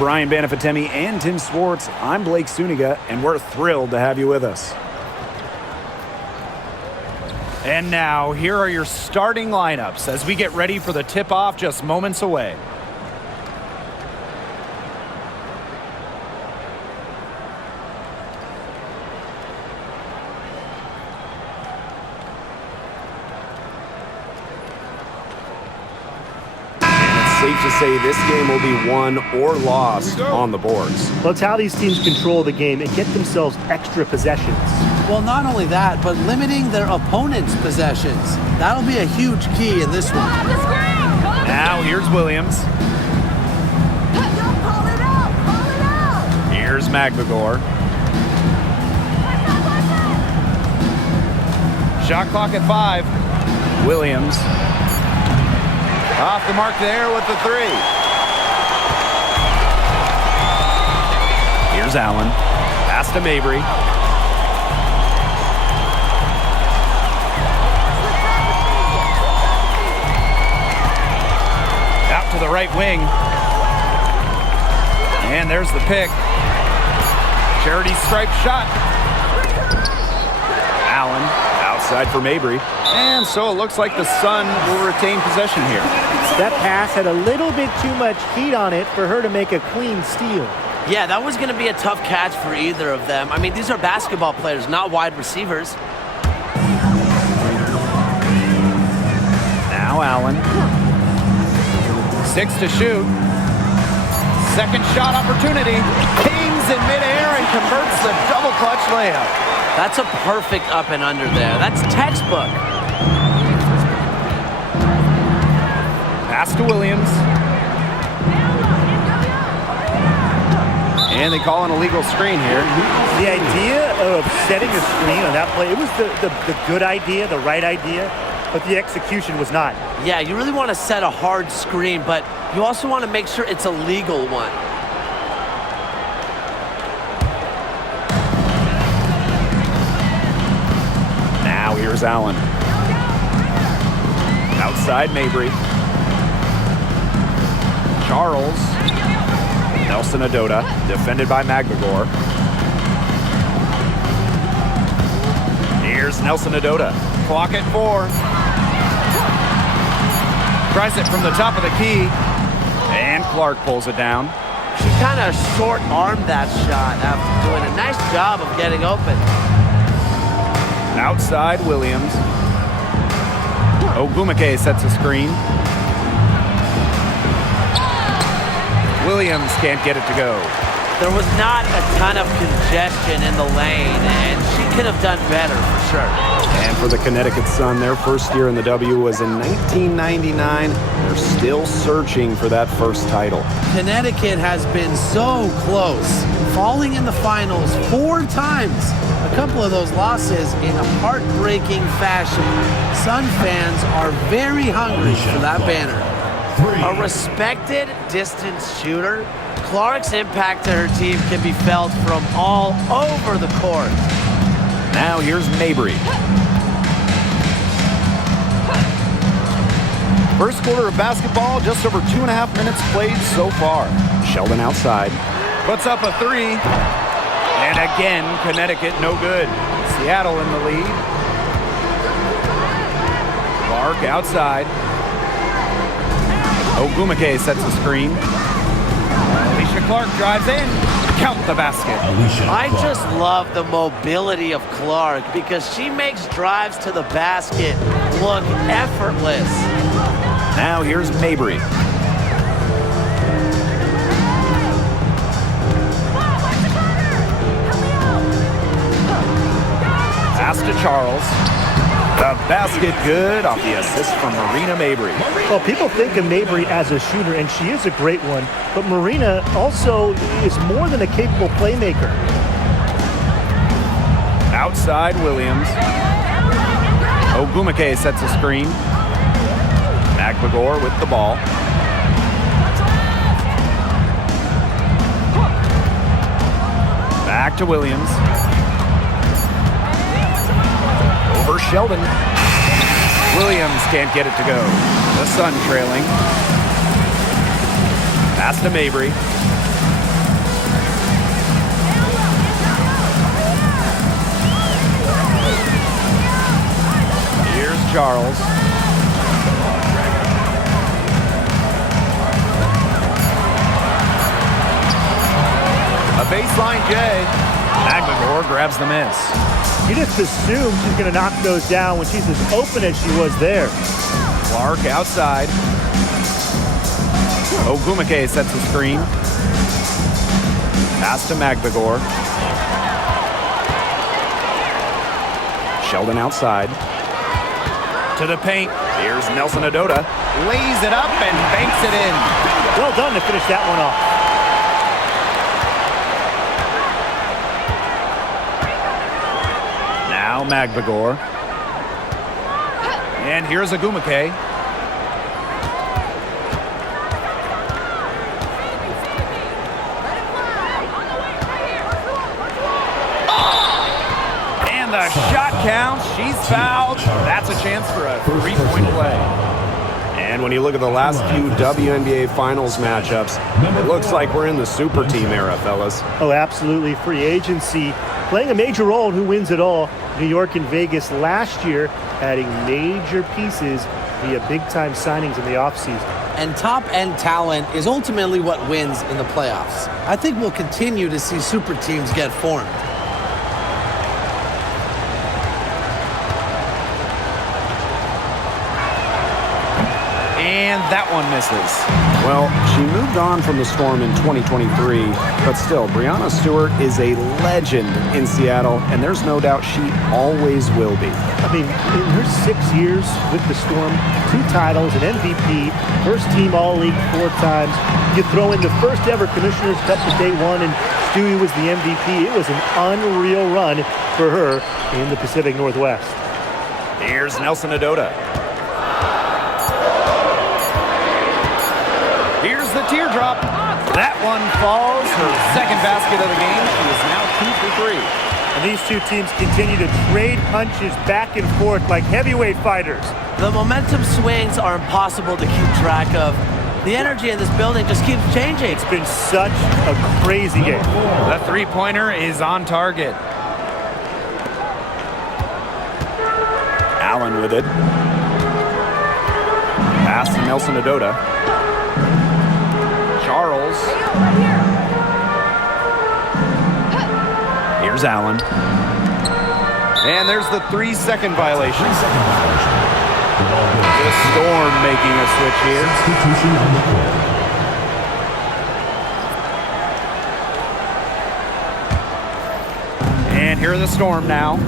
Brian Banafitemi and Tim Swartz, I'm Blake Suniga, and we're thrilled to have you with us. And now, here are your starting lineups as we get ready for the tip-off just moments away. Safe to say this game will be won or lost on the boards. Well, it's how these teams control the game and get themselves extra possessions. Well, not only that, but limiting their opponent's possessions. That'll be a huge key in this one. Now, here's Williams. Here's Magbagor. Shot clock at 5. Williams. Off the mark there with the 3. Here's Allen. Pass to Mabry. Out to the right wing. And there's the pick. Charity striped shot. Allen outside for Mabry. And so it looks like the Sun will retain possession here. That pass had a little bit too much heat on it for her to make a clean steal. Yeah, that was going to be a tough catch for either of them. I mean, these are basketball players, not wide receivers. Now Allen. 6 to shoot. Second shot opportunity. Pings in midair and converts the double clutch layup. That's a perfect up and under there. That's textbook. Pass to Williams. And they call an illegal screen here. The idea of setting a screen on that play, it was the good idea, the right idea, but the execution was not. Yeah, you really want to set a hard screen, but you also want to make sure it's a legal one. Now here's Allen. Outside Mabry. Charles. Nelson Adota, defended by Magbagor. Here's Nelson Adota. Clock at 4. Tries it from the top of the key. And Clark pulls it down. She kind of short-armed that shot after doing a nice job of getting open. Outside Williams. Ogumake sets a screen. Williams can't get it to go. There was not a ton of congestion in the lane, and she could have done better for sure. And for the Connecticut Sun, their first year in the W was in 1999. They're still searching for that first title. Connecticut has been so close, falling in the finals 4 times. A couple of those losses in a heartbreaking fashion. Sun fans are very hungry for that banner. A respected distance shooter, Clark's impact to her team can be felt from all over the court. Now here's Mabry. First quarter of basketball, just over 2.5 minutes played so far. Sheldon outside. Puts up a 3. And again, Connecticut no good. Seattle in the lead. Clark outside. Ogumake sets the screen. Alicia Clark drives in. Count the basket. I just love the mobility of Clark because she makes drives to the basket look effortless. Now here's Mabry. Pass to Charles. The basket good off the assist from Marina Mabry. Well, people think of Mabry as a shooter, and she is a great one, but Marina also is more than a capable playmaker. Outside Williams. Ogumake sets a screen. Magbagor with the ball. Back to Williams. Over Sheldon. Williams can't get it to go. The Sun trailing. Pass to Mabry. Charles. A baseline J. Magdagor grabs the miss. You just assume she's going to knock those down when she's as open as she was there. Clark outside. Ogwumike sets the screen. Pass to Magdagor. Sheldon outside. To the paint. Here's Nelson Adota. Lays it up and banks it in. Well done to finish that one off. Now Magdagor. And here's Ogwumike. And the shot counts. She's fouled. That's a chance for a three-point play. And when you look at the last few WNBA Finals matchups, it looks like we're in the super team era, fellas. Oh, absolutely. Free agency playing a major role in who wins it all. New York and Vegas last year adding major pieces via big-time signings in the offseason. And top-end talent is ultimately what wins in the playoffs. I think we'll continue to see super teams get formed. And that one misses. Well, she moved on from the Storm in 2023, but still, Breanna Stewart is a legend in Seattle, and there's no doubt she always will be. I mean, in her 6 years with the Storm, 2 titles, an MVP, first team All-League 4 times. You throw in the first ever Commissioner's Cup that they won, and Stewie was the MVP. It was an unreal run for her in the Pacific Northwest. Here's Nelson Adota. Here's the teardrop. That one falls. Her second basket of the game. She is now 2 for 3. And these two teams continue to trade punches back and forth like heavyweight fighters. The momentum swings are impossible to keep track of. The energy in this building just keeps changing. It's been such a crazy game. The three-pointer is on target. Allen with it. Pass to Nelson Adota. Charles. Here's Allen. And there's the 3-second violation. The Storm making a switch here. And here are the Storm now.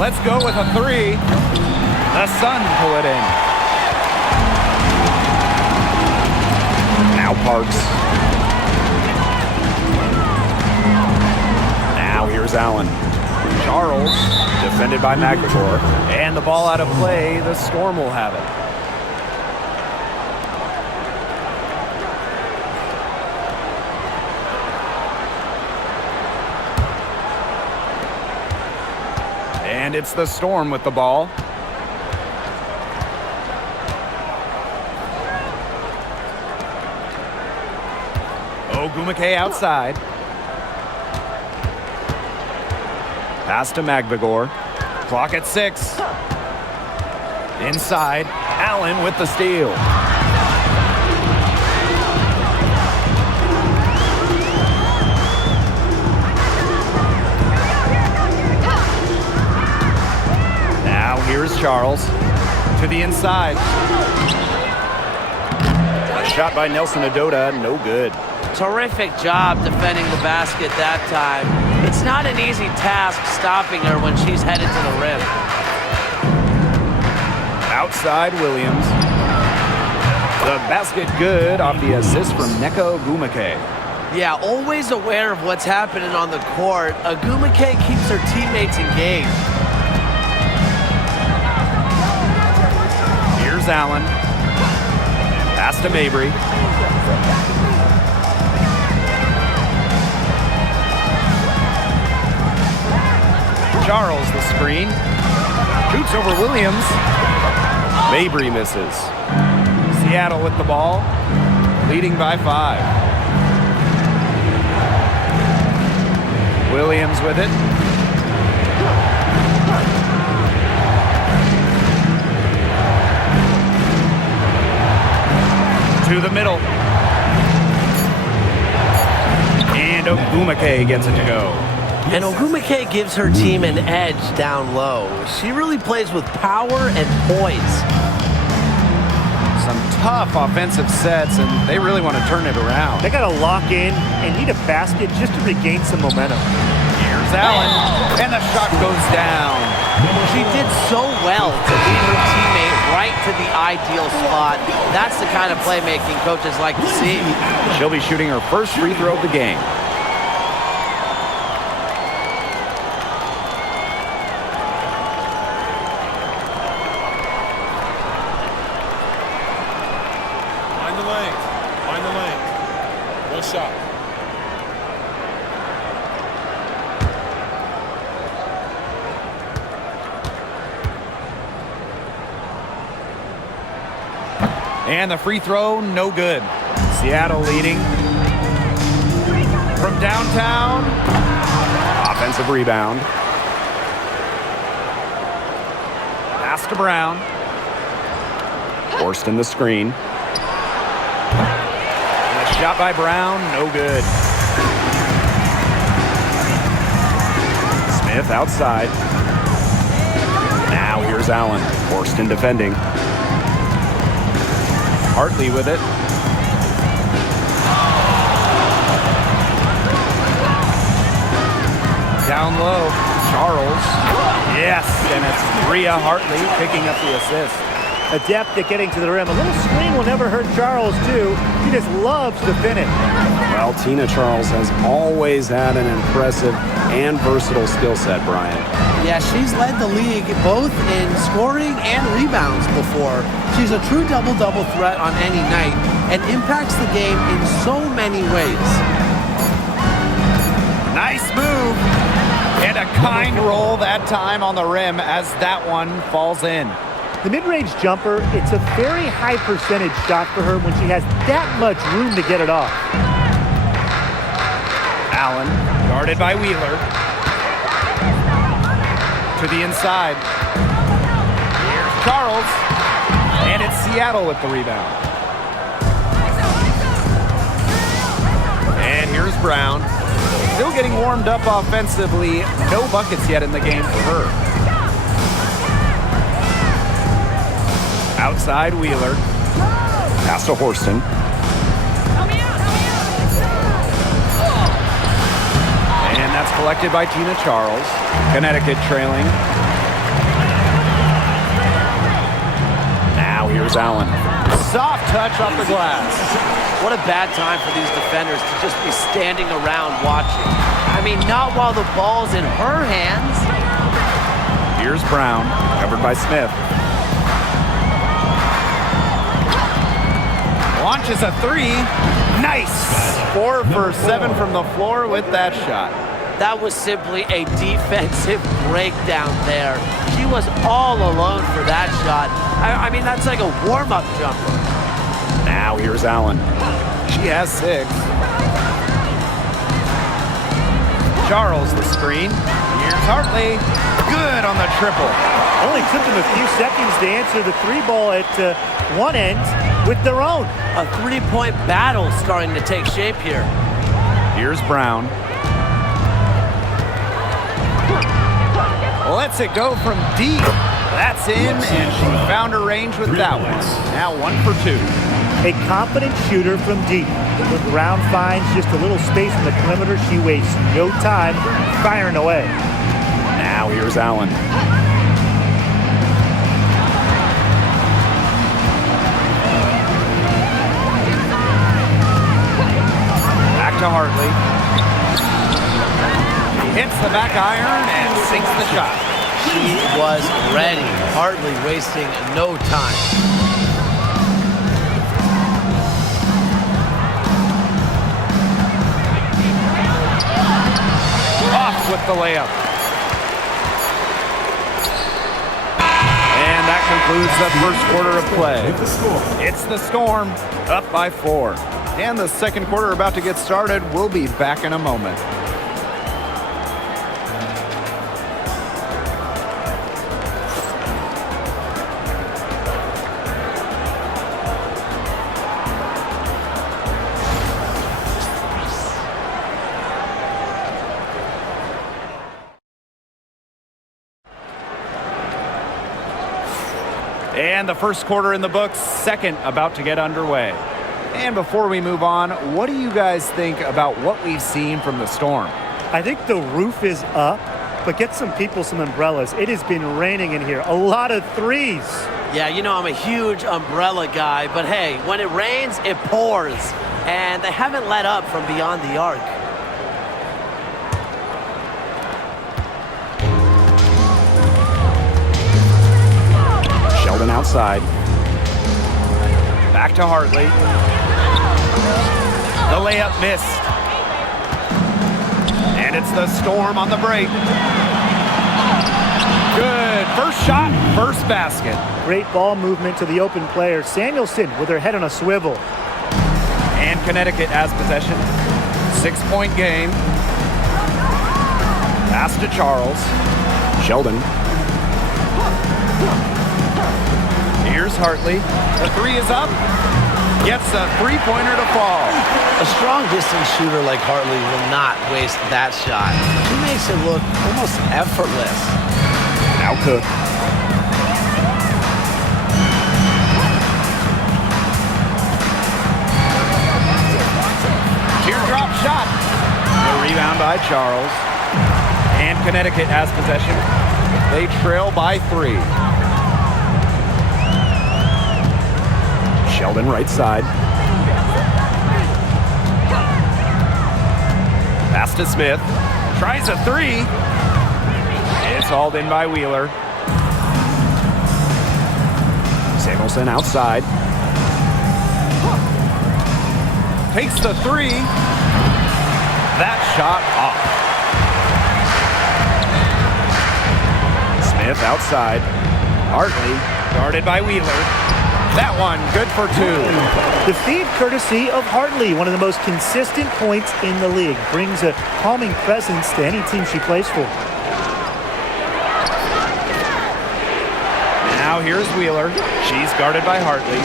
Let's go with a 3. The Sun pull it in. Now Parks. Now here's Allen. Charles. Defended by Magdagor. And the ball out of play. The Storm will have it. And it's the Storm with the ball. Ogwumike outside. Pass to Magdagor. Clock at 6. Inside. Allen with the steal. Here's Charles to the inside. A shot by Nelson Adota, no good. Terrific job defending the basket that time. It's not an easy task stopping her when she's headed to the rim. Outside Williams. The basket good off the assist from Nneka Ogwumike. Yeah, always aware of what's happening on the court, Ogwumike keeps her teammates engaged. Here's Allen. Pass to Mabry. Charles the screen. Shoots over Williams. Mabry misses. Seattle with the ball. Leading by 5. Williams with it. To the middle. And Ogumake gets it to go. And Ogumake gives her team an edge down low. She really plays with power and poise. Some tough offensive sets, and they really want to turn it around. They got to lock in and need a basket just to regain some momentum. Here's Allen, and the shot goes down. She did so well to lead her teammate right to the ideal spot. That's the kind of playmaking coaches like to see. She'll be shooting her first free throw of the game. Find the lane. One shot. And the free throw, no good. Seattle leading. From downtown. Offensive rebound. Pass to Brown. Forced in the screen. And a shot by Brown, no good. Smith outside. Now here's Allen. Forced in defending. Hartley with it. Down low, Charles. Yes, and it's Rhea Hartley picking up the assist. Adept at getting to the rim. A little screen will never hurt Charles, too. He just loves to finish. Well, Tina Charles has always had an impressive and versatile skill set, Brian. Yeah, she's led the league both in scoring and rebounds before. She's a true double-double threat on any night and impacts the game in so many ways. Nice move. And a kind roll that time on the rim as that one falls in. The mid-range jumper, it's a very high percentage shot for her when she has that much room to get it off. Allen, guarded by Wheeler. To the inside. Here's Charles. And it's Seattle with the rebound. And here's Brown. Still getting warmed up offensively. No buckets yet in the game for her. Outside Wheeler. Pass to Horston. And that's collected by Tina Charles. Connecticut trailing. Now here's Allen. Soft touch off the glass. What a bad time for these defenders to just be standing around watching. I mean, not while the ball's in her hands. Here's Brown, covered by Smith. Launches a three. Nice. 4 for 7 from the floor with that shot. That was simply a defensive breakdown there. She was all alone for that shot. I mean, that's like a warm-up jumper. Now here's Allen. She has 6. Charles the screen. Here's Hartley. Good on the triple. Only took them a few seconds to answer the three ball at one end with their own. A three-point battle starting to take shape here. Here's Brown. Lets it go from deep. That's in, and she found her range with that one. Now 1 for 2. A confident shooter from deep. When Brown finds just a little space in the perimeter, she wastes no time firing away. Now here's Allen. Back to Hartley. He hits the back iron and sinks the shot. She was ready. Hardly wasting no time. Off with the layup. And that concludes the first quarter of play. It's the Storm, up by 4. And the second quarter about to get started. We'll be back in a moment. And the first quarter in the books, second about to get underway. And before we move on, what do you guys think about what we've seen from the Storm? I think the roof is up, but get some people some umbrellas. It has been raining in here. A lot of threes. Yeah, you know I'm a huge umbrella guy, but hey, when it rains, it pours. And they haven't let up from beyond the arc. Sheldon outside. Back to Hartley. The layup missed. And it's the Storm on the break. Good. First shot, first basket. Great ball movement to the open player. Samuelson with her head on a swivel. And Connecticut has possession. 6-point game. Pass to Charles. Sheldon. Here's Hartley. The three is up. Gets a three-pointer to fall. A strong distance shooter like Hartley will not waste that shot. She makes it look almost effortless. Now Cook. Teardrop shot. The rebound by Charles. And Connecticut has possession. They trail by 3. Sheldon right side. Pass to Smith. Tries a 3. It's hauled in by Wheeler. Samuelson outside. Takes the 3. That shot off. Smith outside. Hartley guarded by Wheeler. That one good for 2. The feed courtesy of Hartley, one of the most consistent points in the league. Brings a calming presence to any team she plays for. Now here's Wheeler. She's guarded by Hartley.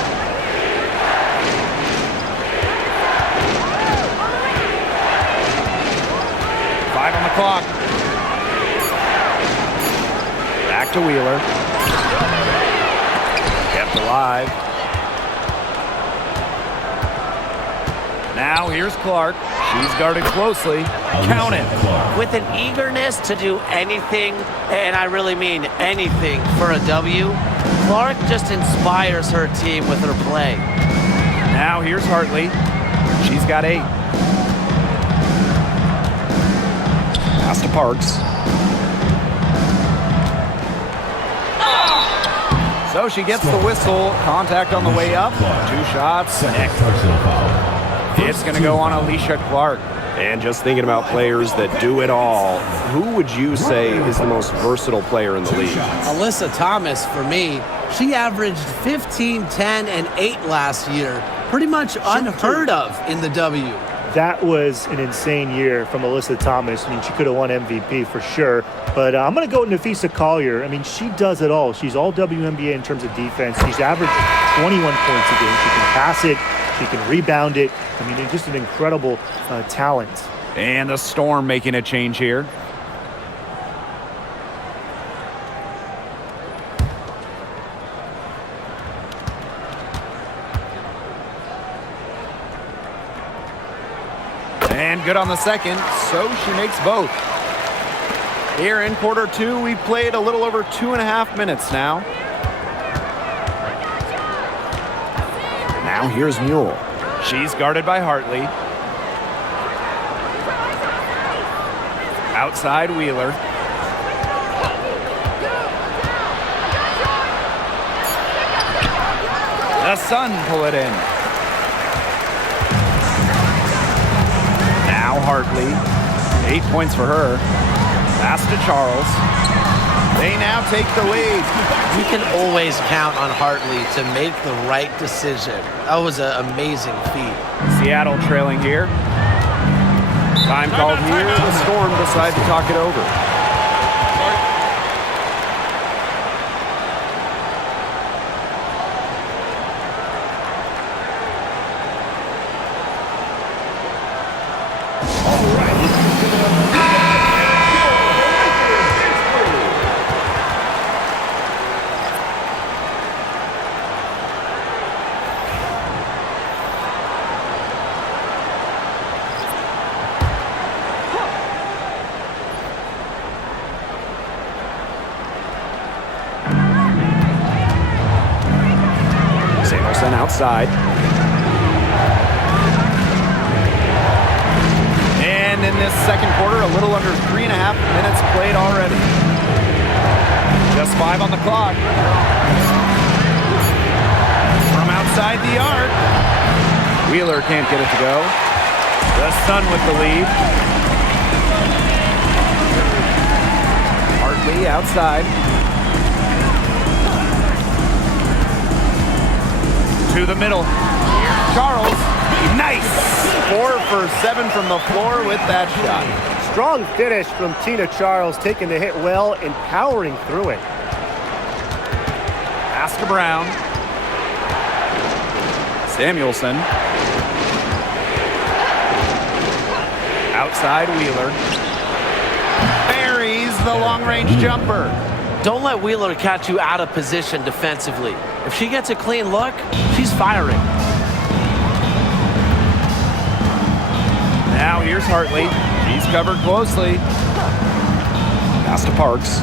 On the clock. Back to Wheeler. Kept alive. Now here's Clark. She's guarded closely. Count it. With an eagerness to do anything, and I really mean anything, for a W, Clark just inspires her team with her play. Now here's Hartley. She's got 8. Pass to Parks. So she gets the whistle. Contact on the way up. 2 shots. It's going to go on Alicia Clark. And just thinking about players that do it all, who would you say is the most versatile player in the league? Alyssa Thomas, for me, she averaged 15, 10, and 8 last year. Pretty much unheard of in the W. That was an insane year from Alyssa Thomas. I mean, she could have won MVP for sure. But I'm going to go with Nafisa Collier. I mean, she does it all. She's all WNBA in terms of defense. She's averaged 21 points a game. She can pass it. She can rebound it. I mean, it's just an incredible talent. And the Storm making a change here. And good on the second, so she makes both. Here in quarter 2, we've played a little over 2.5 minutes now. Now here's Mule. She's guarded by Hartley. Outside Wheeler. The Sun pull it in. Now Hartley. 8 points for her. Pass to Charles. They now take the lead. You can always count on Hartley to make the right decision. That was an amazing feat. Seattle trailing here. Time called here. The Storm decide to talk it over. outside. And in this second quarter, a little under 3.5 minutes played already. Just 5 on the clock. From outside the arc. Wheeler can't get it to go. The Sun with the lead. Hartley outside. To the middle. Charles. Nice. 4 for 7 from the floor with that shot. Strong finish from Tina Charles, taking the hit well and powering through it. Pass to Brown. Samuelson. Outside Wheeler. Buries the long-range jumper. Don't let Wheeler catch you out of position defensively. If she gets a clean look, she's firing. Now here's Hartley. He's covered closely. Pass to Parks.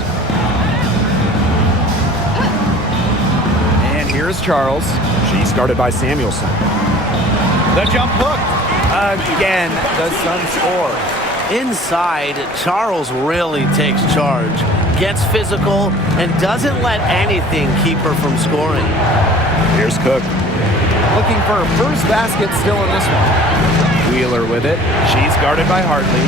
And here's Charles. She's guarded by Samuelson. The jump hook. Again, the Suns score. Inside, Charles really takes charge, gets physical, and doesn't let anything keep her from scoring. Here's Cook. Looking for her first basket still in this one. Wheeler with it. She's guarded by Hartley.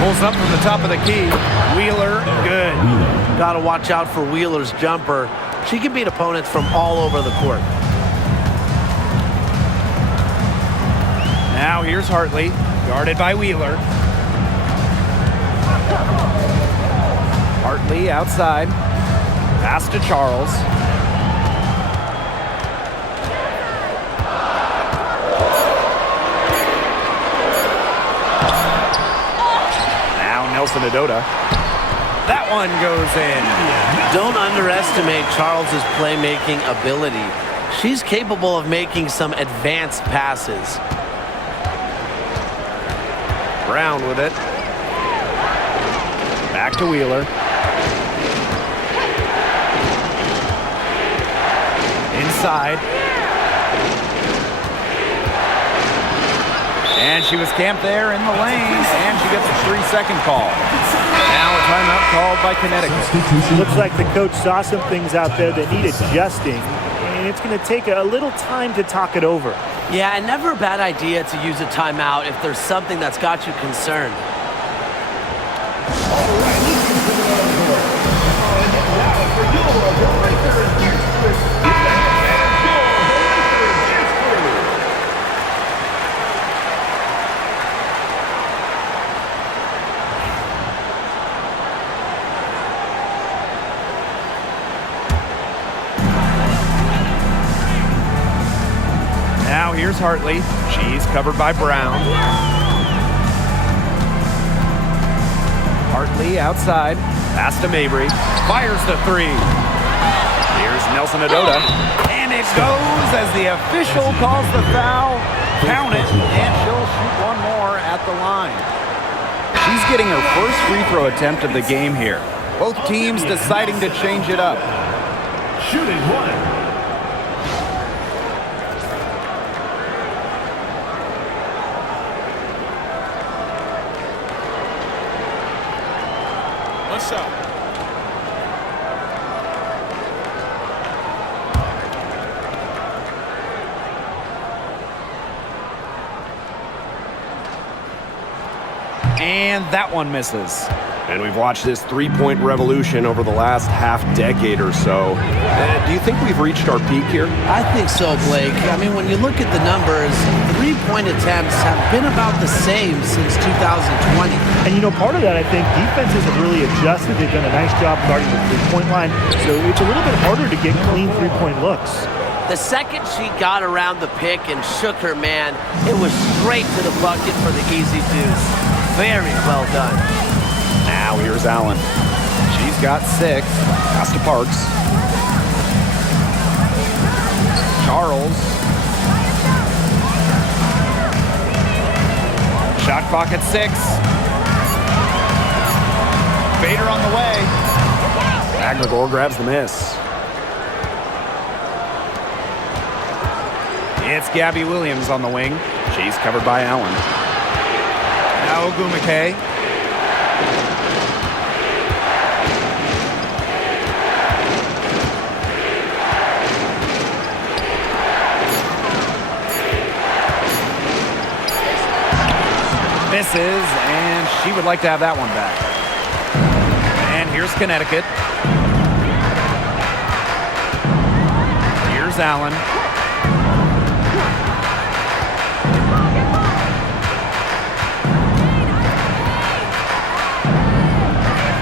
Pulls up from the top of the key. Wheeler, good. Got to watch out for Wheeler's jumper. She can beat opponents from all over the court. Now here's Hartley, guarded by Wheeler. Hartley outside. Pass to Charles. Now Nelson Adota. That one goes in. Don't underestimate Charles's playmaking ability. She's capable of making some advanced passes. Brown with it. Back to Wheeler. Inside. And she was camped there in the lane, and she gets a 3-second call. Now a timeout called by Connecticut. Looks like the coach saw some things out there that need adjusting, and it's going to take a little time to talk it over. Yeah, and never a bad idea to use a timeout if there's something that's got you concerned. Now here's Hartley. She's covered by Brown. Hartley outside. Pass to Mabry. Fires the 3. Here's Nelson Adota. And it goes as the official calls the foul. Count it. And she'll shoot one more at the line. She's getting her first free throw attempt of the game here. Both teams deciding to change it up. Shooting one. Shot. And that one misses. And we've watched this three-point revolution over the last half-decade or so. Do you think we've reached our peak here? I think so, Blake. I mean, when you look at the numbers, three-point attempts have been about the same since 2020. And, you know, part of that, I think, defenses have really adjusted. They've done a nice job guarding the three-point line, so it's a little bit harder to get clean three-point looks. The second she got around the pick and shook her man, it was straight to the bucket for the easy deuce. Very well done. Now here's Allen. She's got 6. Pass to Parks. Charles. Shot clock at 6. Bader on the way. McGregor grabs the miss. It's Gabby Williams on the wing. She's covered by Allen. Now Ogumake. Misses, and she would like to have that one back. And here's Connecticut. Here's Allen.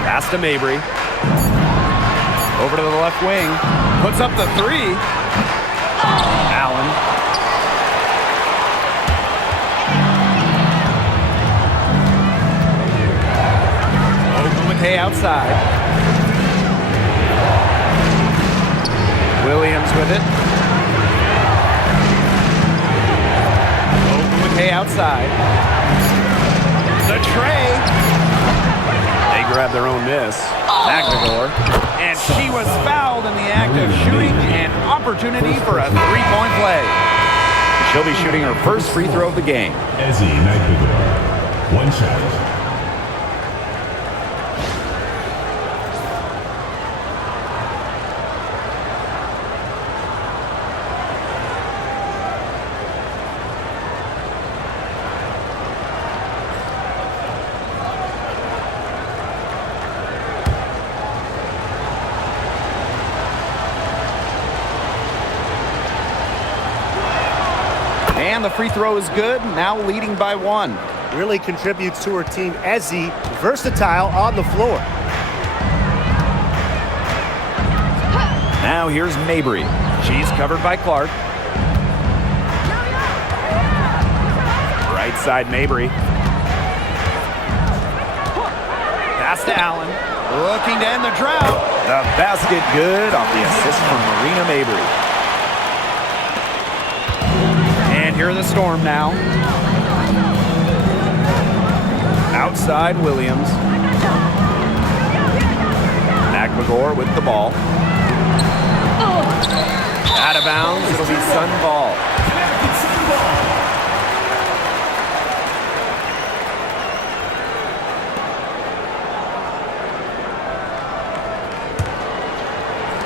Pass to Mabry. Over to the left wing. Puts up the three. Allen. Ogumake outside. Williams with it. Ogumake outside. The tray. They grab their own miss. Magdagor. And she was fouled in the act of shooting, an opportunity for a three-point play. She'll be shooting her first free throw of the game. Ezzy Magdagor. One shot. And the free throw is good, now leading by one. Really contributes to her team. Ezzy, versatile on the floor. Now here's Mabry. She's covered by Clark. Right side Mabry. Pass to Allen. Looking to end the drought. The basket good off the assist from Marina Mabry. And here are the Storm now. Outside Williams. Magdagor with the ball. Out of bounds, it'll be Sun ball.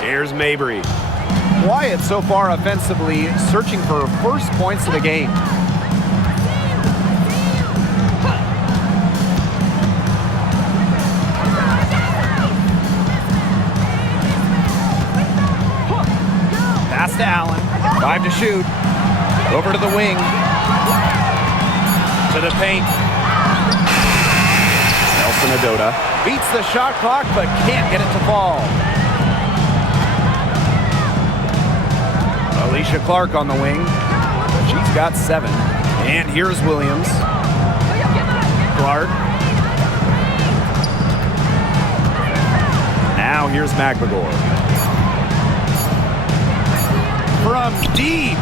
Here's Mabry. Quiet so far offensively, searching for her first points of the game. Pass to Allen. 5 to shoot. Over to the wing. To the paint. Nelson Adota beats the shot clock but can't get it to fall. Alicia Clark on the wing. She's got 7. And here's Williams. Clark. Now here's Magdagor. From deep.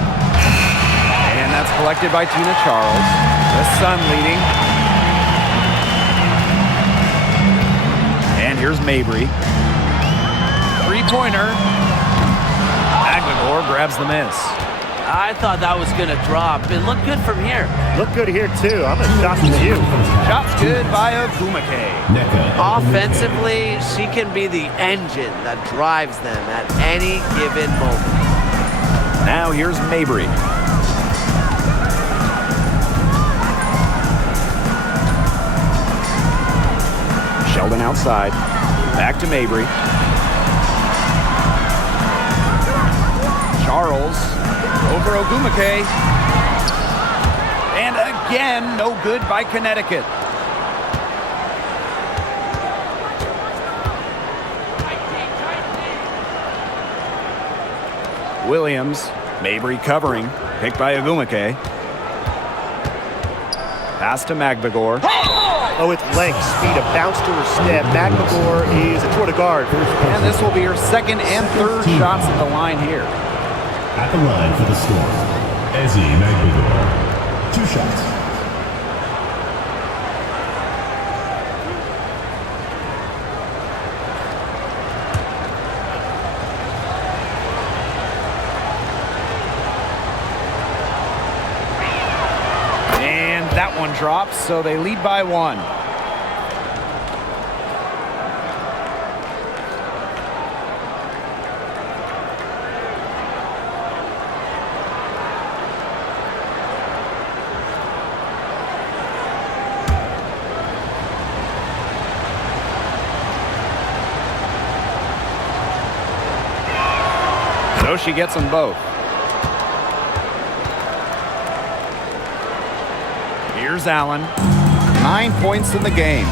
And that's collected by Tina Charles. The Sun leading. And here's Mabry. Three-pointer. Magdagor grabs the miss. I thought that was going to drop. It looked good from here. Look good here, too. I'm as shocked as you. Shot's good by Ogumake. Offensively, she can be the engine that drives them at any given moment. Now here's Mabry. Sheldon outside. Back to Mabry. Charles over Ogumake. And again, no good by Connecticut. Williams, Mabry covering, picked by Ogumake. Pass to Magdagor. Oh, it's length, speed, a bounce to her step. Magdagor is a tour de guard. And this will be her second and third shots at the line here. At the line for the Storm, Ezzy Magdagor. 2 shots. That one drops, so they lead by 1. So she gets them both. Here's Allen. 9 points in the game.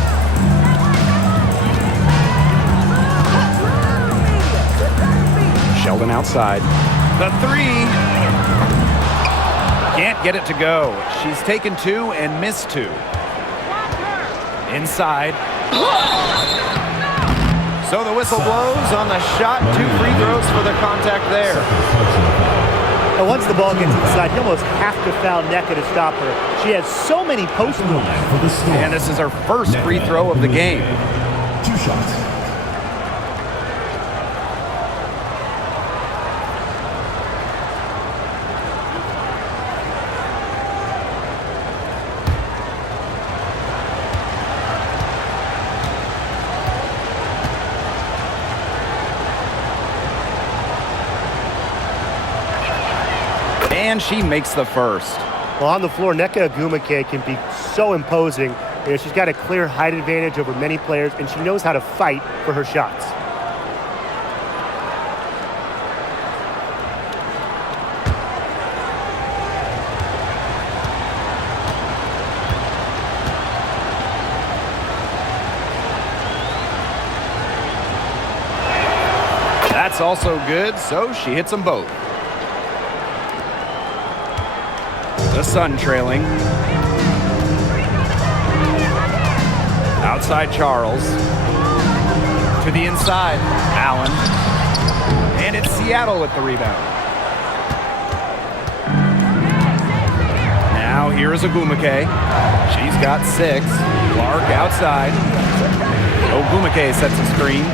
Sheldon outside. The 3. Can't get it to go. She's taken 2 and missed 2. Inside. So the whistle blows on the shot. 2 free throws for the contact there. And once the ball gets inside, you almost have to foul Nneka to stop her. She has so many post moves. And this is her first free throw of the game. 2 shots. And she makes the first. Well, on the floor, Nneka Ogwumike can be so imposing. You know, she's got a clear height advantage over many players, and she knows how to fight for her shots. That's also good, so she hits them both. The Sun trailing. Outside Charles. To the inside, Allen. And it's Seattle with the rebound. Now here is Ogwumike. She's got 6. Clark outside. Ogwumike sets a screen.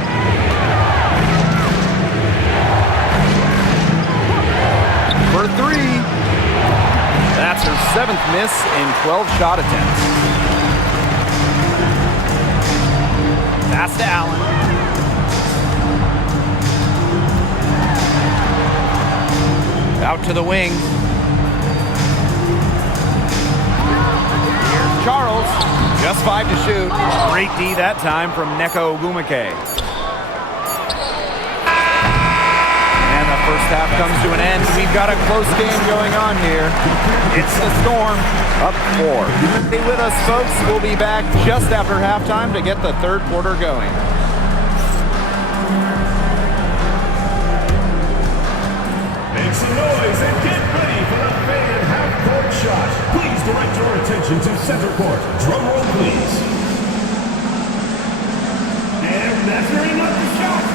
For 3. That's her 7th miss in 12 shot attempts. Pass to Allen. Out to the wing. Here's Charles. Just 5 to shoot. Great D that time from Nneka Ogwumike. First half comes to an end. We've got a close game going on here. It's the Storm up 4. Stay with us, folks. We'll be back just after halftime to get the third quarter going. Make some noise and get ready for the faded half-court shot. Please direct your attention to center court. Drum roll, please. And measuring up the shot.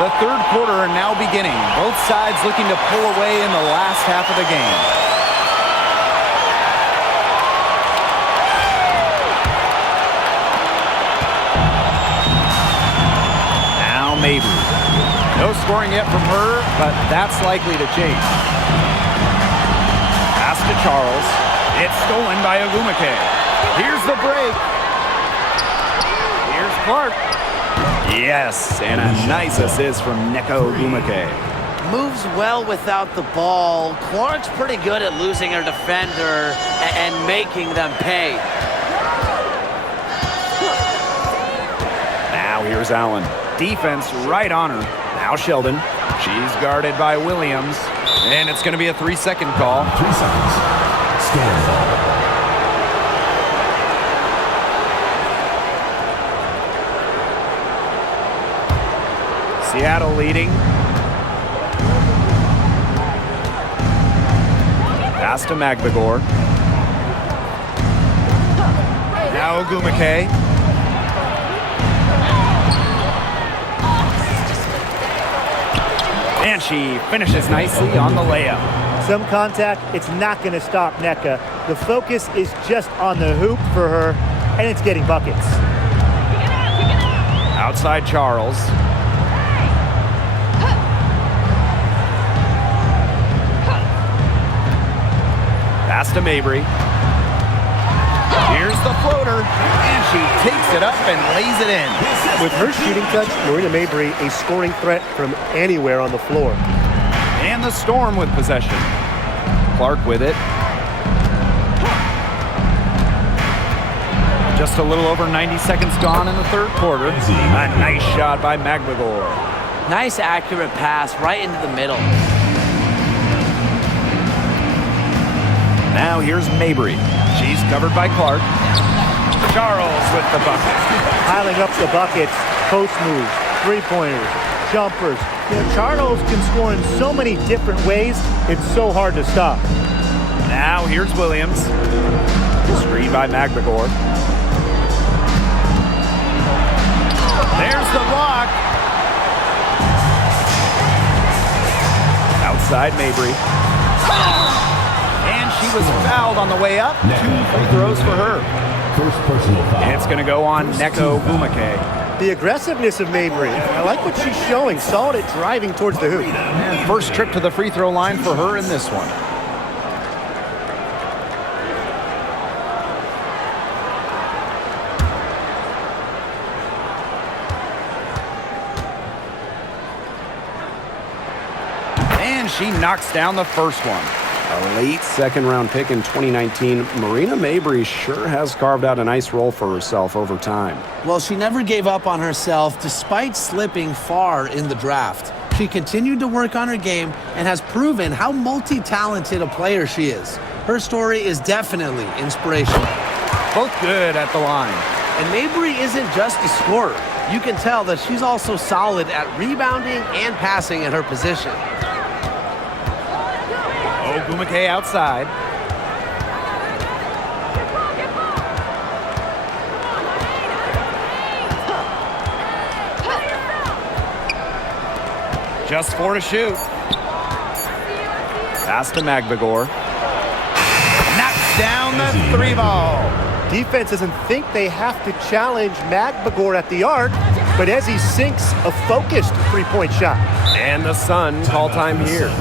The third quarter now beginning. Both sides looking to pull away in the last half of the game. Now Mabry. No scoring yet from her, but that's likely to change. Pass to Charles. It's stolen by Ogwumike. Here's the break. Here's Clark. Yes, and a nice assist from Nneka Ogwumike. Moves well without the ball. Clark's pretty good at losing her defender and making them pay. Now here's Allen. Defense right on her. Now Sheldon. She's guarded by Williams. And it's going to be a 3-second call. 3 seconds. Stand ball. Seattle leading. Pass to Magbagor. Now Ogumake. And she finishes nicely on the layup. Some contact, it's not going to stop NECA. The focus is just on the hoop for her, and it's getting buckets. Outside Charles. Pass to Mabry. Here's the floater, and she takes it up and lays it in. With her shooting touch, Marina Mabry a scoring threat from anywhere on the floor. And the Storm with possession. Clark with it. Just a little over 90 seconds gone in the third quarter. A nice shot by Magbagor. Nice accurate pass right into the middle. Now here's Mabry. She's covered by Clark. Charles with the bucket. Piling up the buckets, post moves, three-pointers, jumpers. Charles can score in so many different ways, it's so hard to stop. Now here's Williams. Screen by Magbagor. There's the block. Outside Mabry. And she was fouled on the way up. 2 free throws for her. First personal foul. And it's going to go on Neko Bumake. The aggressiveness of Mabry, I like what she's showing. Solid at driving towards the hoop. And first trip to the free throw line for her in this one. And she knocks down the first one. A late second-round pick in 2019, Marina Mabry sure has carved out a nice role for herself over time. Well, she never gave up on herself despite slipping far in the draft. She continued to work on her game and has proven how multi-talented a player she is. Her story is definitely inspirational. Both good at the line. And Mabry isn't just a scorer. You can tell that she's also solid at rebounding and passing at her position. Ogumake outside. Just 4 to shoot. Pass to Magbagor. Knocks down the 3 ball. Defense doesn't think they have to challenge Magbagor at the arc, but as he sinks a focused three-point shot. And the Sun call time here.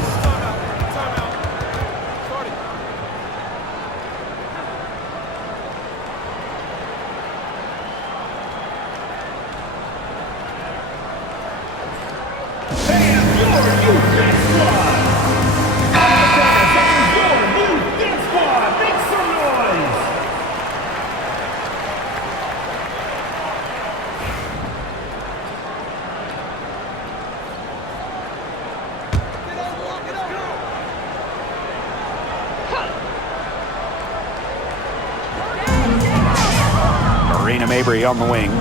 Marina Mabry on the wing.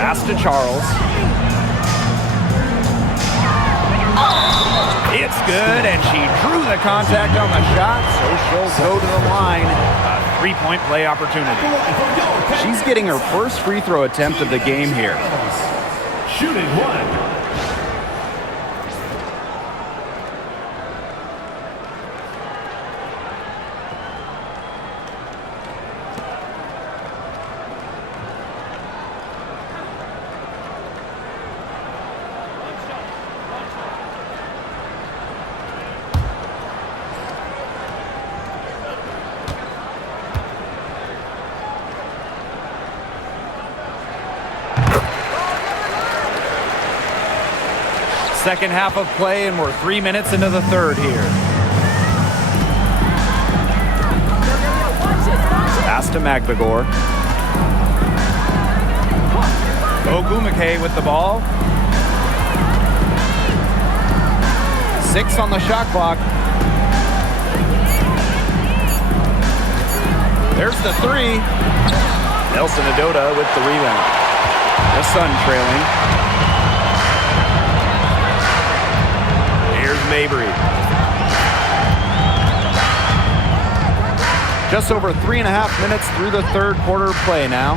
Pass to Charles. It's good, and she drew the contact on the shot, so she'll go to the line. A 3-point play opportunity. She's getting her first free throw attempt of the game here. Shooting 1. Second half of play, and we're 3 minutes into the third here. Pass to Magbagor. Ogumake with the ball. 6 on the shot clock. There's the 3. Nelson Adota with the rebound. The Sun trailing. Here's Mabry. Just over 3.5 minutes through the third quarter play now.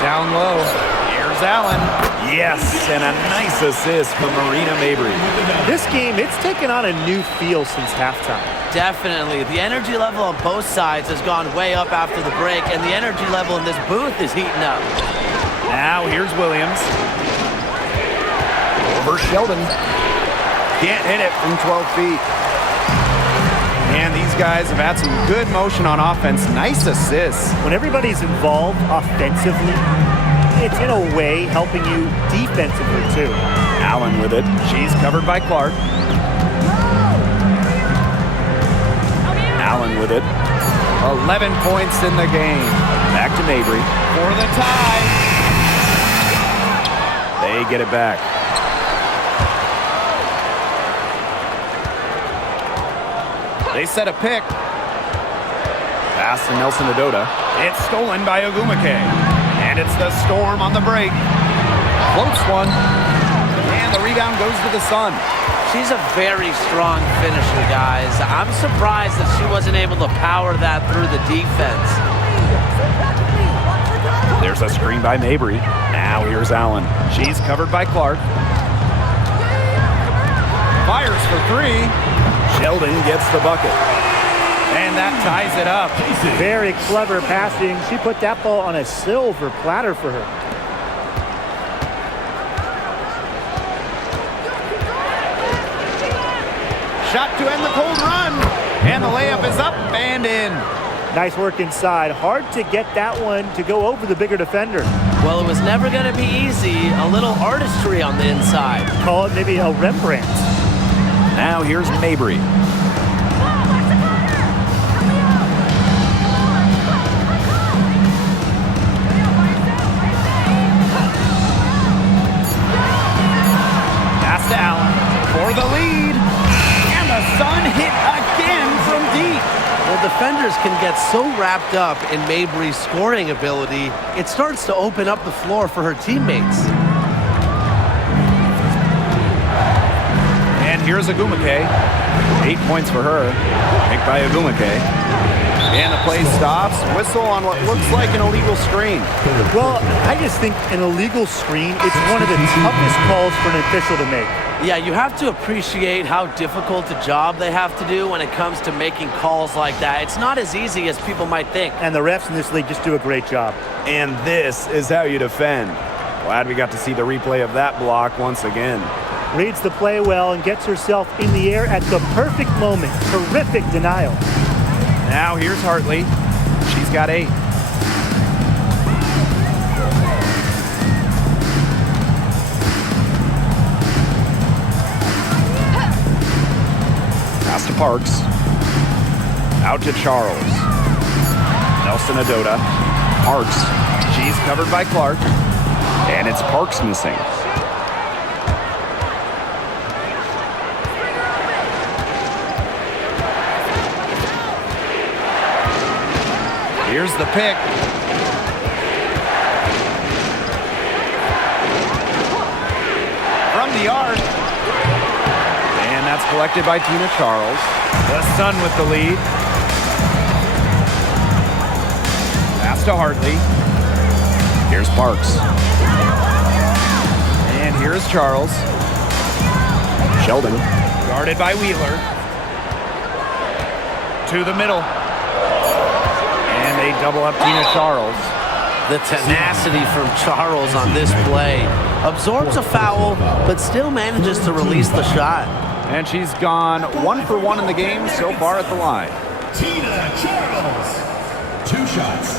Down low. Here's Allen. Yes, and a nice assist from Marina Mabry. This game, it's taken on a new feel since halftime. Definitely. The energy level on both sides has gone way up after the break, and the energy level in this booth is heating up. Now here's Williams. Over Sheldon. Can't hit it from 12 feet. And these guys have had some good motion on offense. Nice assists. When everybody's involved offensively, it's in a way helping you defensively too. Allen with it. She's covered by Clark. Allen with it. 11 points in the game. Back to Mabry for the tie. They get it back. They set a pick. Pass to Nelson Adota. It's stolen by Ogumake. And it's the Storm on the break. Floats one. And the rebound goes to the Sun. She's a very strong finisher, guys. I'm surprised that she wasn't able to power that through the defense. There's a screen by Mabry. Now here's Allen. She's covered by Clark. Fires for 3. Sheldon gets the bucket. And that ties it up. Very clever passing. She put that ball on a silver platter for her. Shot to end the cold run. And the layup is up and in. Nice work inside. Hard to get that one to go over the bigger defender. Well, it was never going to be easy. A little artistry on the inside. Call it maybe a Rembrandt. Now here's Mabry. Pass to Allen for the lead. And the Sun hit again from deep. Well, defenders can get so wrapped up in Mabry's scoring ability, it starts to open up the floor for her teammates. And here's Ogumake. 8 points for her. Picked by Ogumake. And the play stops. Whistle on what looks like an illegal screen. Well, I just think an illegal screen, it's one of the toughest calls for an official to make. Yeah, you have to appreciate how difficult a job they have to do when it comes to making calls like that. It's not as easy as people might think. And the refs in this league just do a great job. And this is how you defend. Glad we got to see the replay of that block once again. Reads the play well and gets herself in the air at the perfect moment. Terrific denial. Now here's Hartley. She's got 8. Pass to Parks. Out to Charles. Nelson Adota. Parks. She's covered by Clark. And it's Parks missing. Here's the pick. From the arc. And that's collected by Tina Charles. The Sun with the lead. Pass to Hartley. Here's Parks. And here's Charles. Sheldon. Guarded by Wheeler. To the middle. And they double up Tina Charles. The tenacity from Charles on this play. Absorbs a foul, but still manages to release the shot. And she's gone 1 for 1 in the game so far at the line. Tina Charles. 2 shots.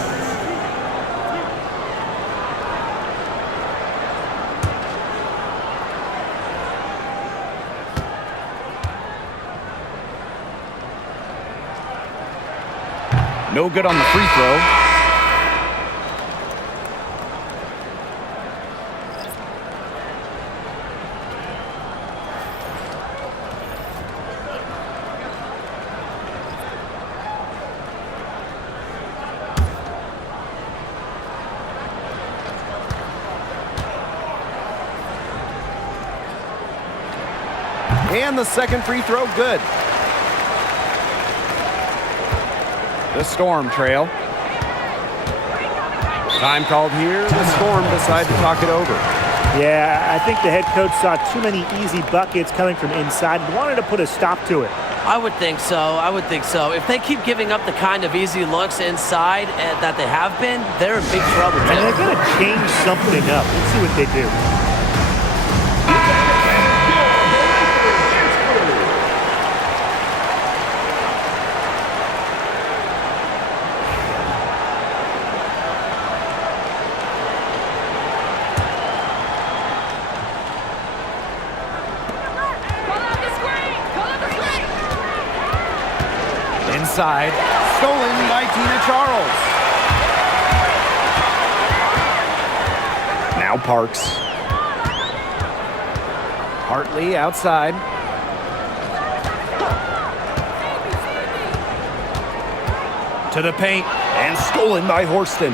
No good on the free throw. And the second free throw, good. The Storm trail. Time called here. The Storm decide to talk it over. Yeah, I think the head coach saw too many easy buckets coming from inside and wanted to put a stop to it. I would think so. I would think so. If they keep giving up the kind of easy looks inside that they have been, they're in big trouble. And they're going to change something up. Let's see what they do. Inside, stolen by Tina Charles. Now Parks. Hartley outside. To the paint. And stolen by Horston.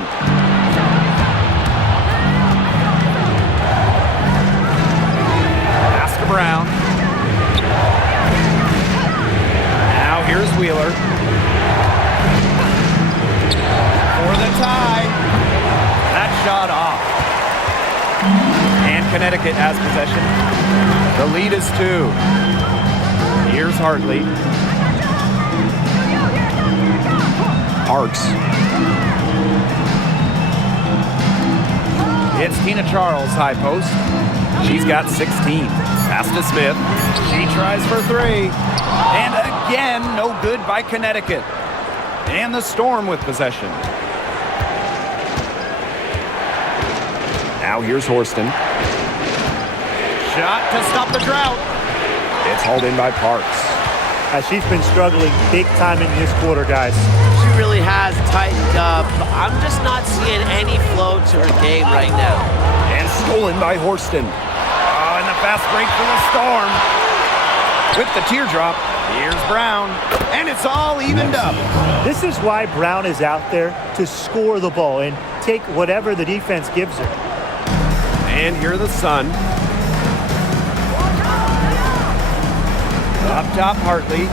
Pass to Brown. Now here's Wheeler. For the tie. That shot off. And Connecticut has possession. The lead is 2. Here's Hartley. Parks. It's Tina Charles, high post. She's got 16. Pass to Smith. She tries for 3. And again, no good by Connecticut. And the Storm with possession. Now here's Horston. Shot to stop the drought. It's hauled in by Parks. She's been struggling big time in this quarter, guys. She really has tightened up. I'm just not seeing any flow to her game right now. And stolen by Horston. Oh, and the fast break for the Storm. With the teardrop, here's Brown. And it's all evened up. This is why Brown is out there, to score the ball and take whatever the defense gives her. And here are the Sun. Up top, Hartley.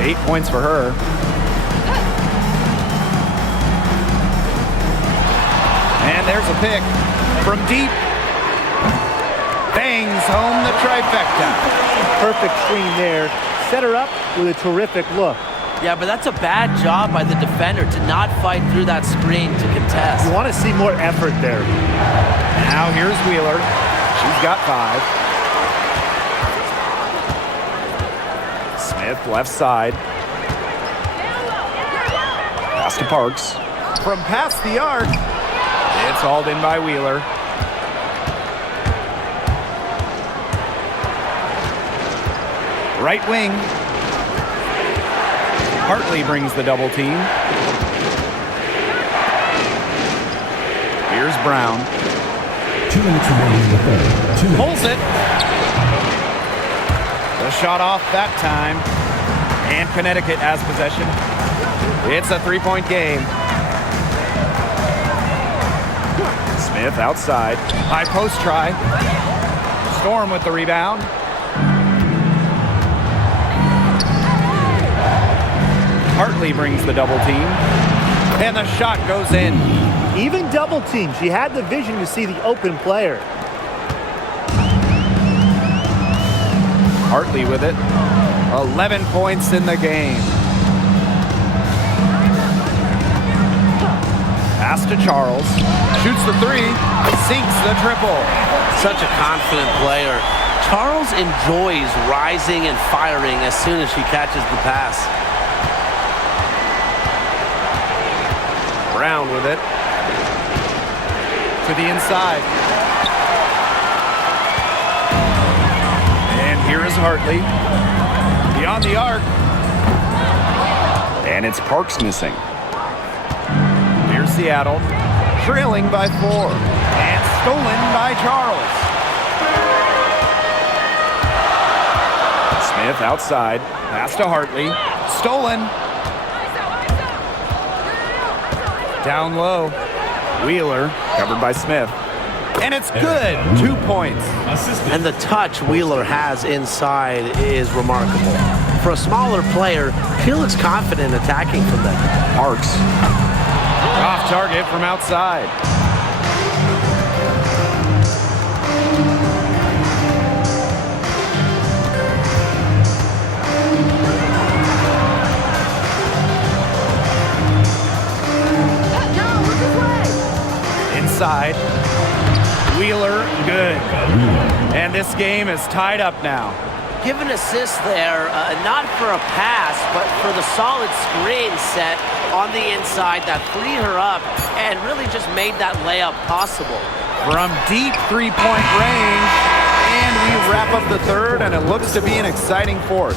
8 points for her. And there's a pick from deep. Bangs home the trifecta. Perfect screen there. Set her up with a terrific look. Yeah, but that's a bad job by the defender to not fight through that screen to contest. You want to see more effort there. Now here's Wheeler. She's got 5. Smith left side. Pass to Parks. From past the arc, it's hauled in by Wheeler. Right wing. Hartley brings the double team. Here's Brown. 2 minutes remaining in the third. 2 minutes. Pulls it. The shot off that time. And Connecticut has possession. It's a 3-point game. Smith outside. High post try. Storm with the rebound. Hartley brings the double team. And the shot goes in. Even double team. She had the vision to see the open player. Hartley with it. 11 points in the game. Pass to Charles. Shoots the 3. Sinks the triple. Such a confident player. Charles enjoys rising and firing as soon as she catches the pass. Brown with it. To the inside. And here is Hartley. Beyond the arc. And it's Parks missing. Seattle, trailing by 4. And stolen by Charles. Smith outside. Pass to Hartley. Stolen. Down low. Wheeler, covered by Smith. And it's good. 2 points. And the touch Wheeler has inside is remarkable. For a smaller player, he looks confident attacking from there. Parks. Off target from outside. Inside. Wheeler, good. And this game is tied up now. Give an assist there, not for a pass, but for the solid screen set on the inside that freed her up and really just made that layup possible. From deep three-point range, and we wrap up the third, and it looks to be an exciting fourth.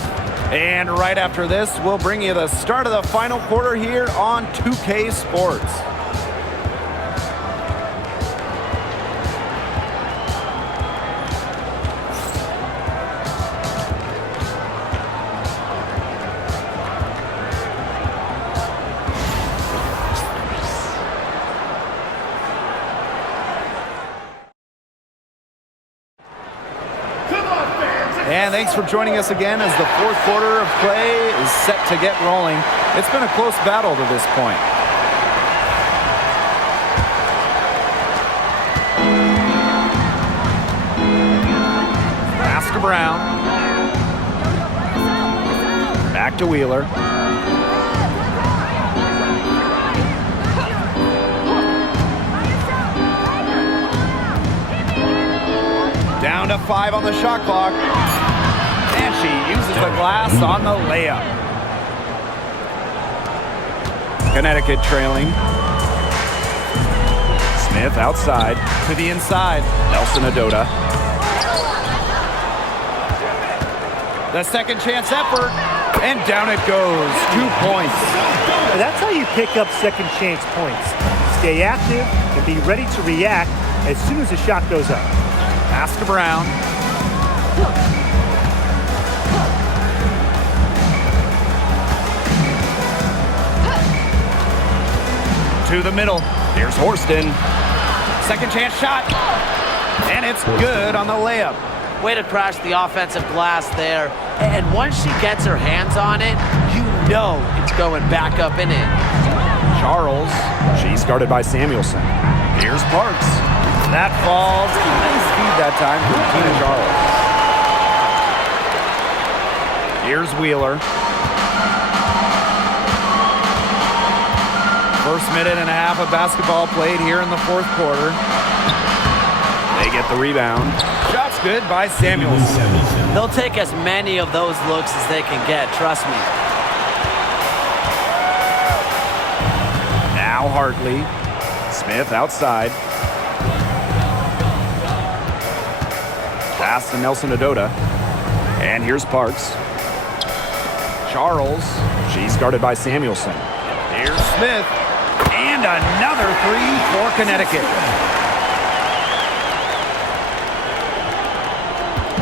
And right after this, we'll bring you the start of the final quarter here on 2K Sports. And thanks for joining us again as the fourth quarter of play is set to get rolling. It's been a close battle to this point. Pass to Brown. Back to Wheeler. Down to 5 on the shot clock. And she uses the glass on the layup. Connecticut trailing. Smith outside to the inside. Nelson Adota. The second chance effort. And down it goes. 2 points. That's how you pick up second chance points. Stay active and be ready to react as soon as the shot goes up. Pass to Brown. To the middle. Here's Horston. Second chance shot. And it's good on the layup. Way to crash the offensive glass there. And once she gets her hands on it, you know it's going back up and in. Charles. She's guarded by Samuelson. Here's Parks. That falls. Nice speed that time from Tina Charles. Here's Wheeler. First minute and a half of basketball played here in the fourth quarter. They get the rebound. Shot's good by Samuelson. They'll take as many of those looks as they can get, trust me. Now Hartley. Smith outside. Pass to Nelson Adota. And here's Parks. Charles. She's guarded by Samuelson. Here's Smith. And another three for Connecticut.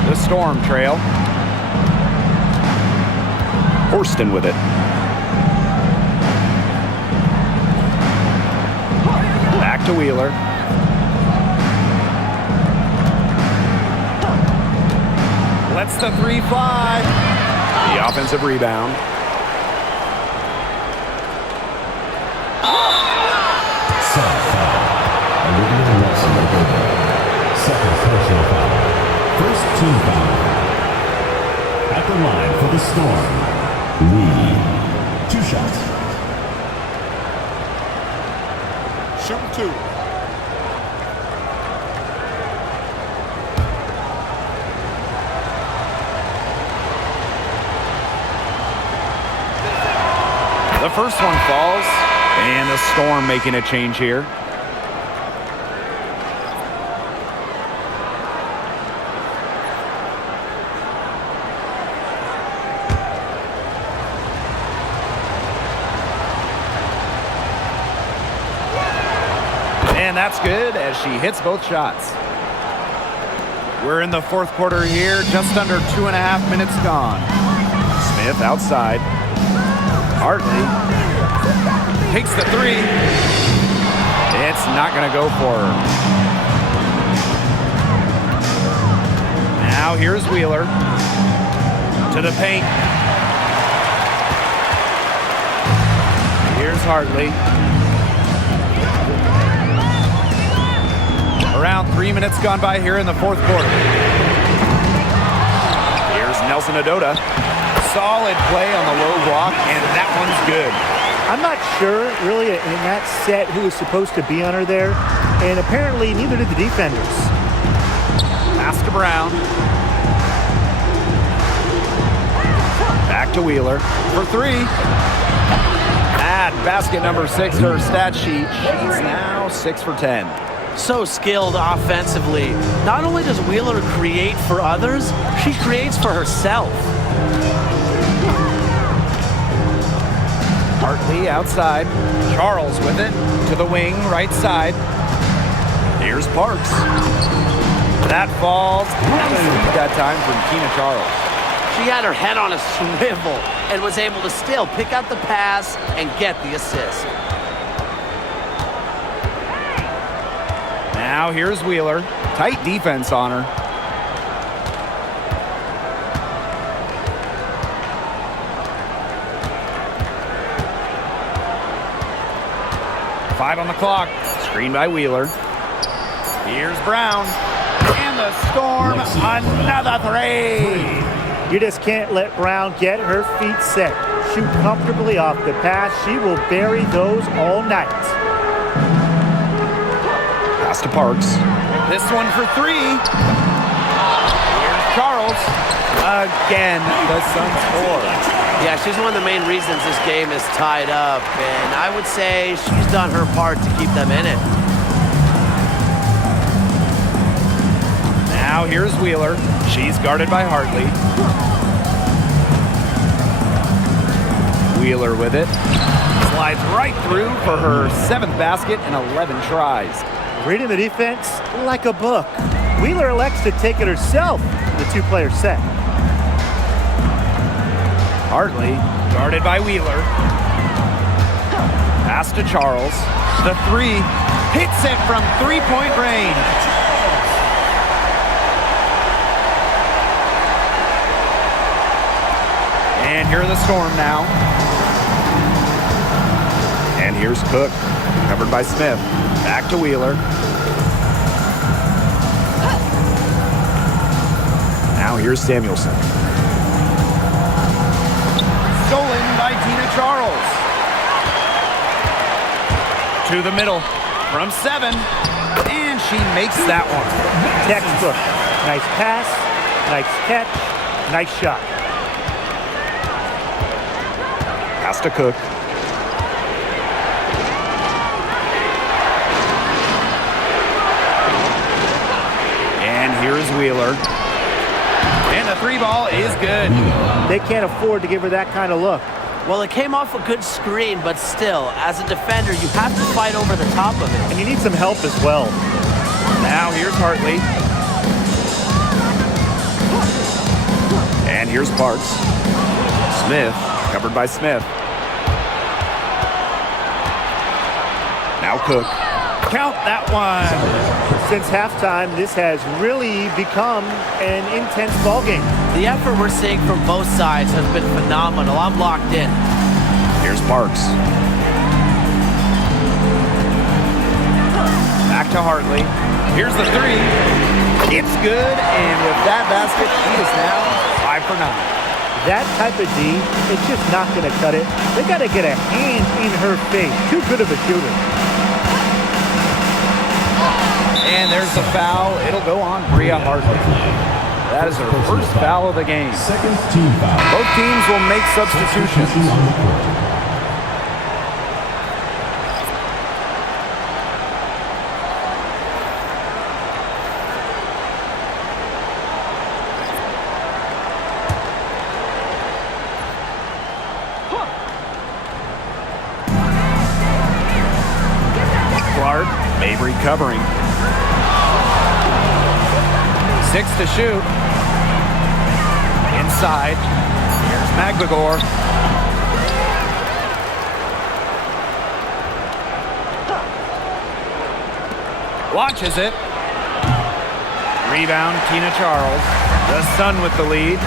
The Storm trail. Horston with it. Back to Wheeler. Lets the three fly. The offensive rebound. Second personal foul. First team foul. At the line for the Storm, Lee. 2 shots. Shooting 2. The first one falls, and the Storm making a change here. And that's good as she hits both shots. We're in the fourth quarter here, just under 2.5 minutes gone. Smith outside. Hartley takes the three. It's not going to go for her. Now here's Wheeler to the paint. Here's Hartley. Around 3 minutes gone by here in the fourth quarter. Here's Nelson Adota. Solid play on the low block, and that one's good. I'm not sure, really, in that set who was supposed to be on her there, and apparently neither did the defenders. Pass to Brown. Back to Wheeler for three. Add basket number 6 to her stat sheet. She's now 6 for 10. So skilled offensively. Not only does Wheeler create for others, she creates for herself. Hartley outside. Charles with it to the wing, right side. Here's Parks. That falls that time from Tina Charles. She had her head on a swivel and was able to still pick out the pass and get the assist. Now here's Wheeler. Tight defense on her. Five on the clock. Screen by Wheeler. Here's Brown. And the Storm, another three. You just can't let Brown get her feet set. Shoot comfortably off the pass. She will bury those all night. Pass to Parks. This one for three. Here's Charles. Again, the Suns score. Yeah, she's one of the main reasons this game is tied up, and I would say she's done her part to keep them in it. Now here's Wheeler. She's guarded by Hartley. Wheeler with it. Slides right through for her 7th basket in 11 tries. Reading the defense like a book. Wheeler elects to take it herself in the two-player set. Hartley, guarded by Wheeler. Pass to Charles. The three. Hits it from three-point range. And here are the Storm now. And here's Cook, covered by Smith. Back to Wheeler. Now here's Samuelson. Stolen by Tina Charles. To the middle from 7. And she makes that one. Textbook. Nice pass, nice catch, nice shot. Pass to Cook. And here's Wheeler. And the three ball is good. They can't afford to give her that kind of look. Well, it came off a good screen, but still, as a defender, you have to fight over the top of it. And you need some help as well. Now here's Hartley. And here's Parks. Smith, covered by Smith. Now Cook. Count that one. Since halftime, this has really become an intense ballgame. The effort we're seeing from both sides has been phenomenal. I'm locked in. Here's Parks. Back to Hartley. Here's the three. It's good, and with that basket, she is now 5 for 9. That type of D, it's just not going to cut it. They got to get a hand in her face. Too good of a shooter. And there's the foul. It'll go on Bria Hartley. That is her first foul of the game. Second team foul. Both teams will make substitutions. On the court. Clark Mabry covering. 6 to shoot. Inside. Here's Magdagor. Launches it. Rebound, Tina Charles. The Sun with the lead.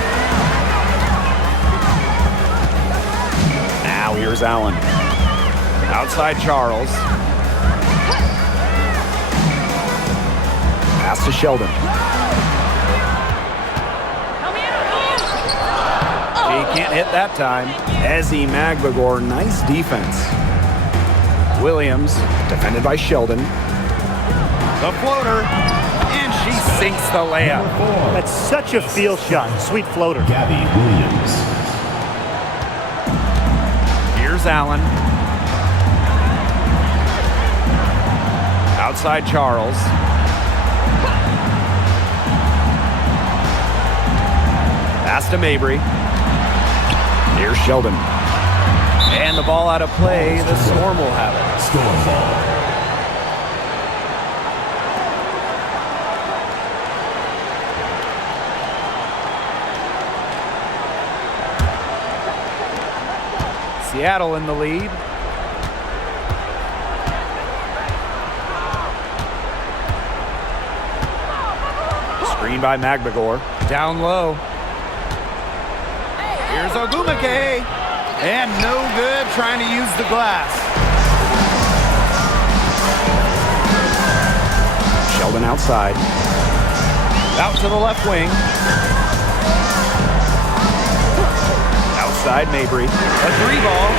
Now here's Allen. Outside Charles. Pass to Sheldon. She can't hit that time. Ezzy Magbagor, nice defense. Williams. Defended by Sheldon. The floater. And she sinks the layup. That's such a field shot. Sweet floater. Gabby Williams. Here's Allen. Outside Charles. Pass to Mabry. Here's Sheldon. And the ball out of play. The Storm will have it. Storm ball. Seattle in the lead. Screen by Magbagor. Down low. Here's Ogumake. And no good trying to use the glass. Sheldon outside. Out to the left wing. Outside Mabry. A 3-ball.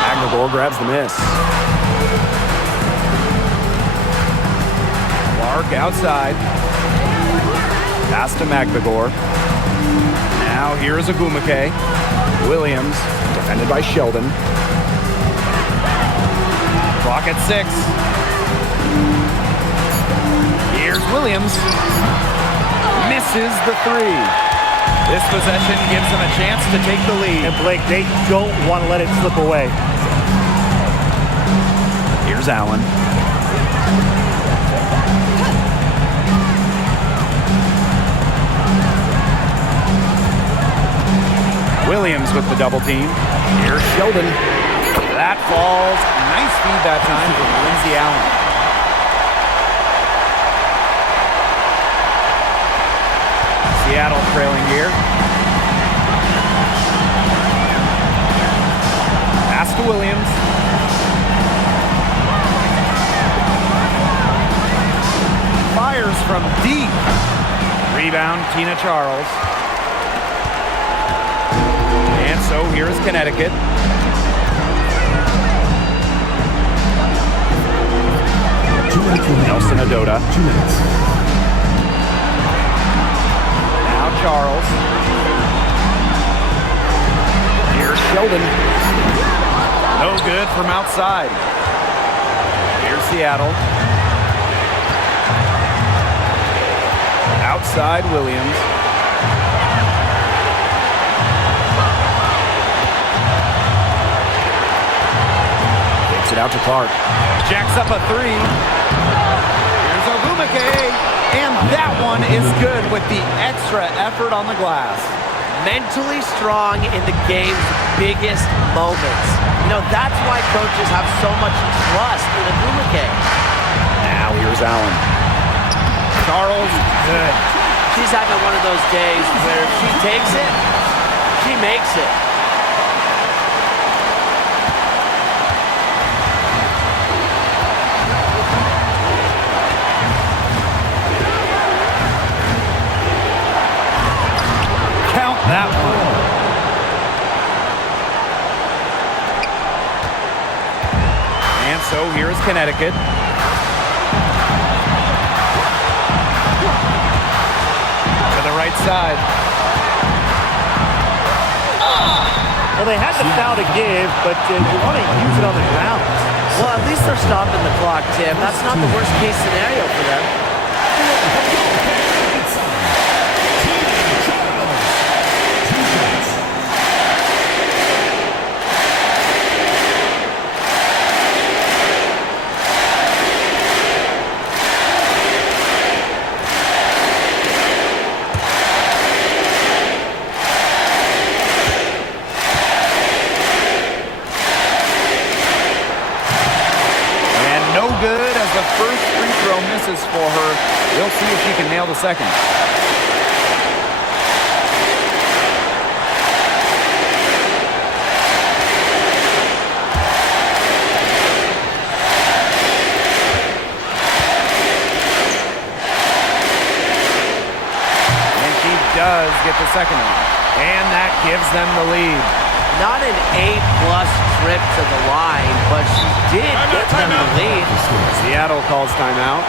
Magbagor grabs the miss. Clark outside. Pass to Magbagor. Now here's Ogumake. Williams. Defended by Sheldon. Clock at 6. Here's Williams. Misses the 3. This possession gives them a chance to take the lead. And Blake, they don't want to let it slip away. Here's Allen. Williams with the double team. Here's Sheldon. That falls. Nice feed that time from Lindsey Allen. Seattle trailing here. Pass to Williams. Fires from deep. Rebound, Tina Charles. And so here's Connecticut. Nelson Adota. 2 minutes. Now Charles. Here's Sheldon. No good from outside. Here's Seattle. Outside Williams. Takes it out to Clark. Jacks up a 3. Here's Ogumake. And that one is good with the extra effort on the glass. Mentally strong in the game's biggest moments. You know, that's why coaches have so much trust in Ogumake. Now here's Allen. Charles, good. She's having one of those days where if she takes it, she makes it. Count that one. And so here's Connecticut. To the right side. Well, they had the foul to give, but you want to use it on the ground. Well, at least they're stopping the clock, Tim. That's not the worst case scenario for them. good as the first free throw misses for her. We'll see if she can nail the second. And she does get the second one. And that gives them the lead. Not an A-plus trip to the line, but she did get them the lead. Seattle calls timeout.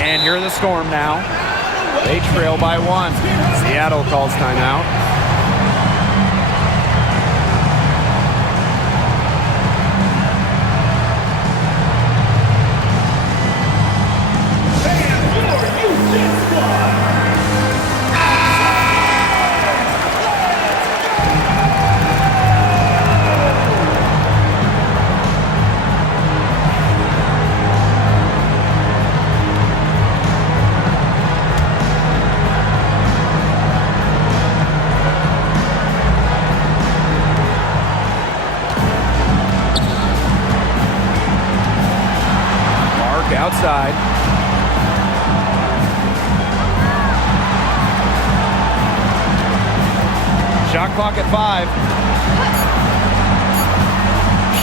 And here are the Storm now. They trail by 1. Seattle calls timeout. Outside. Shot clock at 5.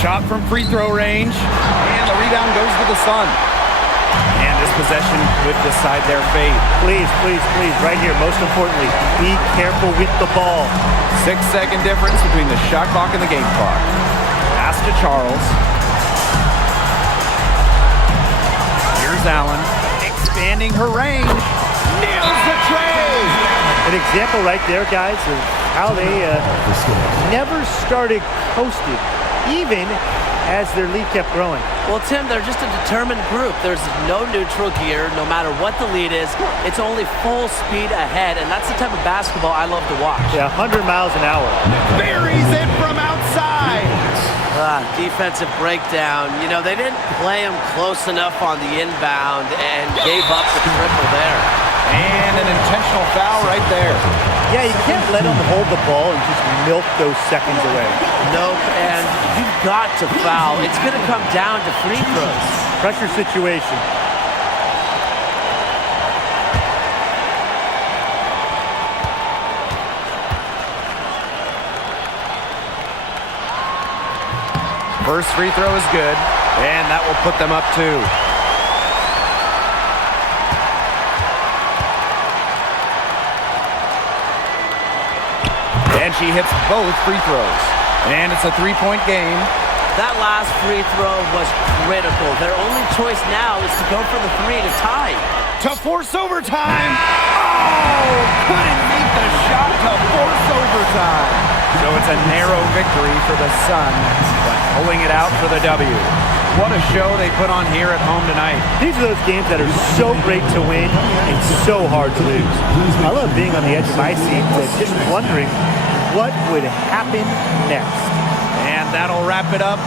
Shot from free throw range. And the rebound goes to the Sun. And this possession could decide their fate. Please, please, please, right here, most importantly, be careful with the ball. 6-second difference between the shot clock and the game clock. Pass to Charles. Allen expanding her range, nails the tray. An example right there, guys, of how they never started coasting, even as their lead kept growing. Well, Tim, they're just a determined group. There's no neutral gear, no matter what the lead is. It's only full speed ahead, and that's the type of basketball I love to watch. Yeah, 100 miles an hour. Buries it from outside. Defensive breakdown. You know, they didn't play him close enough on the inbound and gave up the triple there. And an intentional foul right there. Yeah, you can't let them hold the ball and just milk those seconds away. Nope, and you've got to foul. It's going to come down to free throws. Pressure situation. First free throw is good, and that will put them up 2. And she hits both free throws. And it's a 3-point game. That last free throw was critical. Their only choice now is to go for the 3 to tie. To force overtime. Oh, couldn't meet the shot to force overtime. So it's a narrow victory for the Sun, but pulling it out for the W. What a show they put on here at home tonight. These are those games that are so great to win and so hard to lose. I love being on the edge of my seat, just wondering what would happen next. And that'll wrap it up